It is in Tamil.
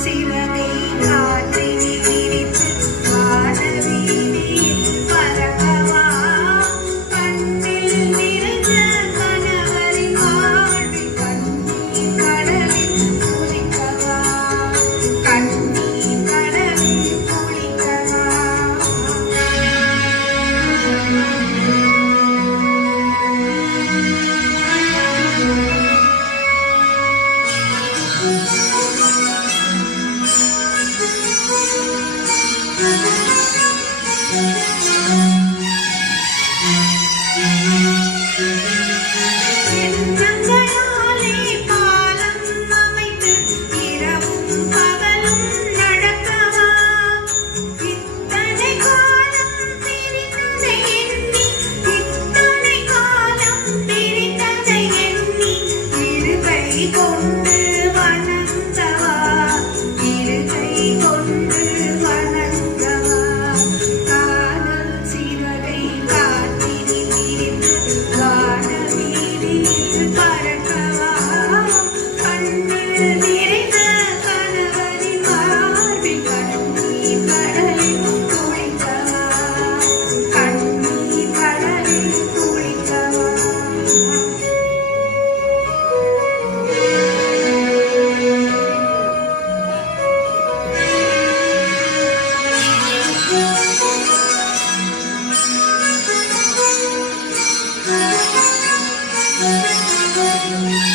சிறகை காற்றினில் விரித்து வானவீதியில் பறக்கவா கண்ணில் நிறைந்த கணவரின் வாழ்வில் கண்ணீர் கடலில் குளிக்கவா கண்ணீர் கடலில் குளிக்கவா எண்ணங்களாலே பாலம் அமைத்து இரவும் பகலும் நடக்கவா இத்தனை காலம் பிரிந்ததை எண்ணி இத்தனை காலம் பிரிந்ததை எண்ணி இருகை கொண்டு வணங்கவா இருகை கொண்டு வணங்கவா காதல் சிறகை காற்றினில் விரித்து வானவீதியில் பறக்கவா கண்ணில் நிறைந்த கணவரின் வாழ்வில் கண்ணீர் கடலில் குளிக்கவா கண்ணீர் கடலில் குளிக்கவா Thank you.